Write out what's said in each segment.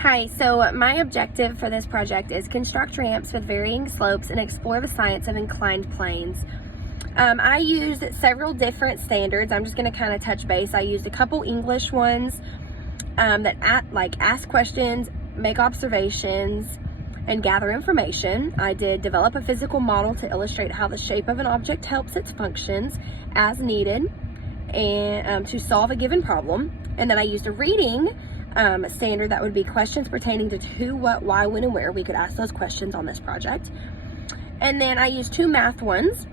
Hi, so my objective for this project is construct ramps with varying slopes and explore the science of inclined planes. I used several different standards. I'm just going to kind of touch base. I used a couple English ones that ask questions, make observations, and gather information. I did develop a physical model to illustrate how the shape of an object helps its functions as needed and to solve a given problem. And then I used a reading standard that would be questions pertaining to who, what, why, when, and where. We could ask those questions on this project. And then I used two math ones.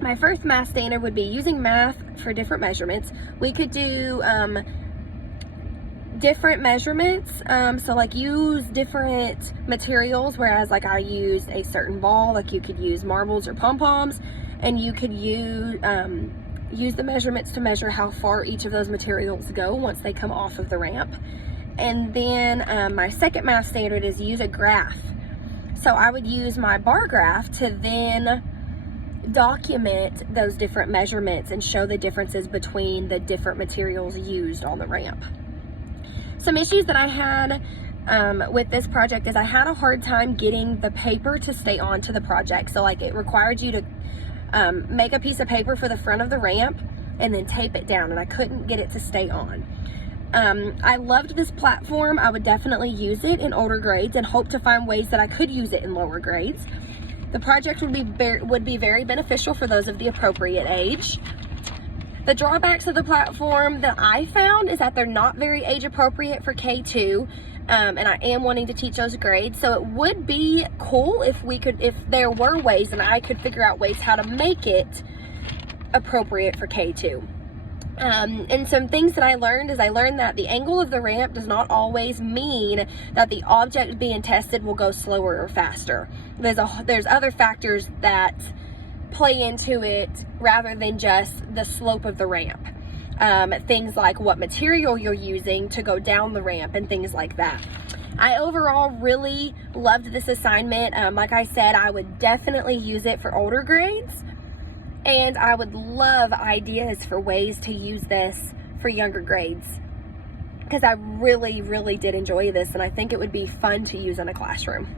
My first math standard would be using math for different measurements. We could do different measurements, so like use different materials, whereas like I used a certain ball, like you could use marbles or pom-poms, and you could use the measurements to measure how far each of those materials go once they come off of the ramp. And then my second math standard is use a graph. So I would use my bar graph to then document those different measurements and show the differences between the different materials used on the ramp. Some issues that I had with this project is I had a hard time getting the paper to stay on to the project. So like it required you to make a piece of paper for the front of the ramp and then tape it down, and I couldn't get it to stay on. I loved this platform. I would definitely use it in older grades and hope to find ways that I could use it in lower grades. The project would be very beneficial for those of the appropriate age. The drawbacks of the platform that I found is that they're not very age appropriate for K2, and I am wanting to teach those grades. So it would be cool if there were ways and I could figure out ways how to make it appropriate for K2. And some things that I learned that the angle of the ramp does not always mean that the object being tested will go slower or faster. There's other factors that play into it rather than just the slope of the ramp. Things like what material you're using to go down the ramp and things like that. I overall really loved this assignment. Like I said, I would definitely use it for older grades, and I would love ideas for ways to use this for younger grades, because I really did enjoy this, and I think it would be fun to use in a classroom.